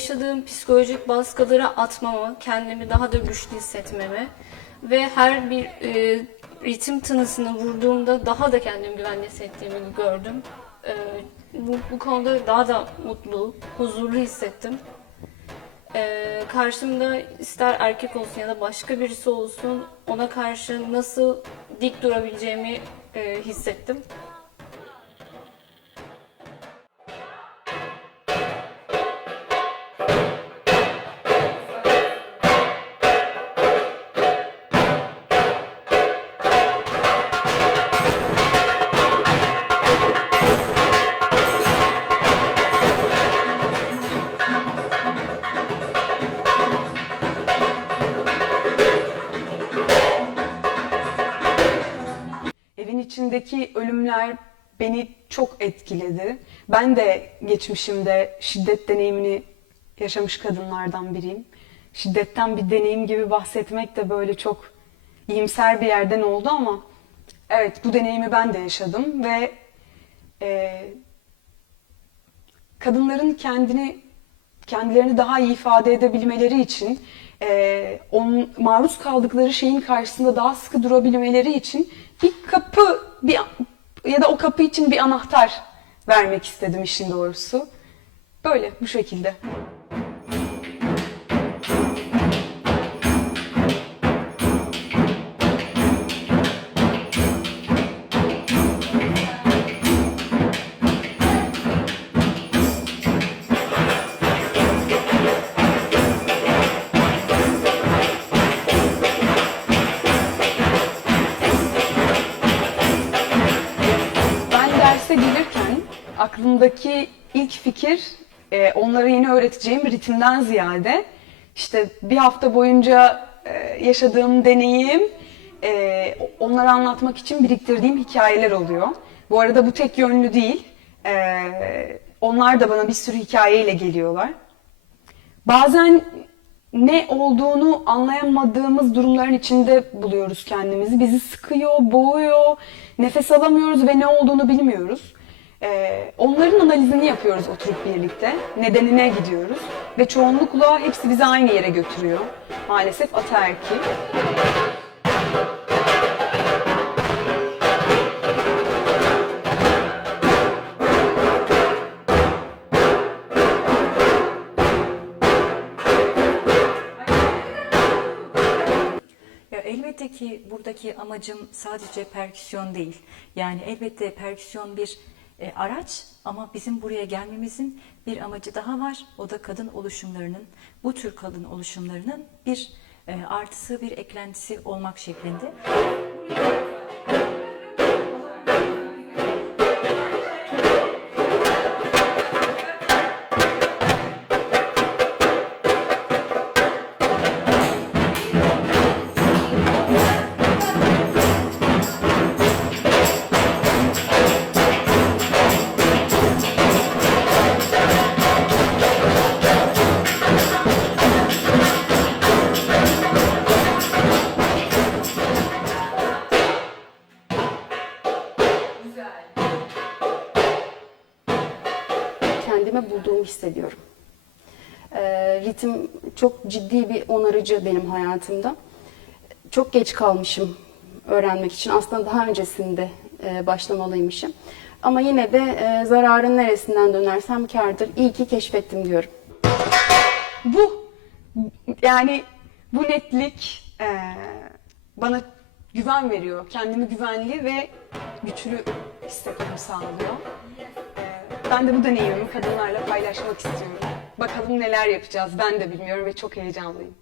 yaşadığım psikolojik baskıları atmamı, kendimi daha da güçlü hissetmemi ve her bir e, ritim tınısını vurduğumda daha da kendimi güvenli hissettiğimi gördüm. E, bu, bu konuda daha da mutlu, huzurlu hissettim. E, karşımda ister erkek olsun ya da başka birisi olsun ona karşı nasıl dik durabileceğimi e, hissettim. İçindeki ölümler beni çok etkiledi. Ben de geçmişimde şiddet deneyimini yaşamış kadınlardan biriyim. Şiddetten bir deneyim gibi bahsetmek de böyle çok iyimser bir yerden oldu ama evet bu deneyimi ben de yaşadım ve e, kadınların kendini kendilerini daha iyi ifade edebilmeleri için e, on, maruz kaldıkları şeyin karşısında daha sıkı durabilmeleri için bir kapı bir ya da o kapı için bir anahtar vermek istedim işin doğrusu. Böyle bu şekilde. Aklımdaki ilk fikir e, onlara yeni öğreteceğim ritimden ziyade işte bir hafta boyunca e, yaşadığım deneyim e, onlara anlatmak için biriktirdiğim hikayeler oluyor. Bu arada bu tek yönlü değil. E, onlar da bana bir sürü hikayeyle geliyorlar. Bazen ne olduğunu anlayamadığımız durumların içinde buluyoruz kendimizi. Bizi sıkıyor, boğuyor, nefes alamıyoruz ve ne olduğunu bilmiyoruz. Ee, onların analizini yapıyoruz oturup birlikte. Nedenine gidiyoruz. Ve çoğunlukla hepsi bizi aynı yere götürüyor. Maalesef ataerkil. Ya elbette ki buradaki amacım sadece perküsyon değil. Yani elbette perküsyon bir e, araç ama bizim buraya gelmemizin bir amacı daha var. O da kadın oluşumlarının, bu tür kadın oluşumlarının bir e, artısı, bir eklentisi olmak şeklinde. Kendime bulduğumu hissediyorum. Ee, ritim çok ciddi bir onarıcı benim hayatımda. Çok geç kalmışım öğrenmek için. Aslında daha öncesinde e, başlamalıymışım. Ama yine de e, zararın neresinden dönersem kârdır. İyi ki keşfettim diyorum. Bu yani bu netlik eee, bana güven veriyor. Kendimi güvenli ve güçlü hissetmemi sağlıyor. Ben de bu deneyimimi kadınlarla paylaşmak istiyorum. Bakalım neler yapacağız ben de bilmiyorum ve çok heyecanlıyım.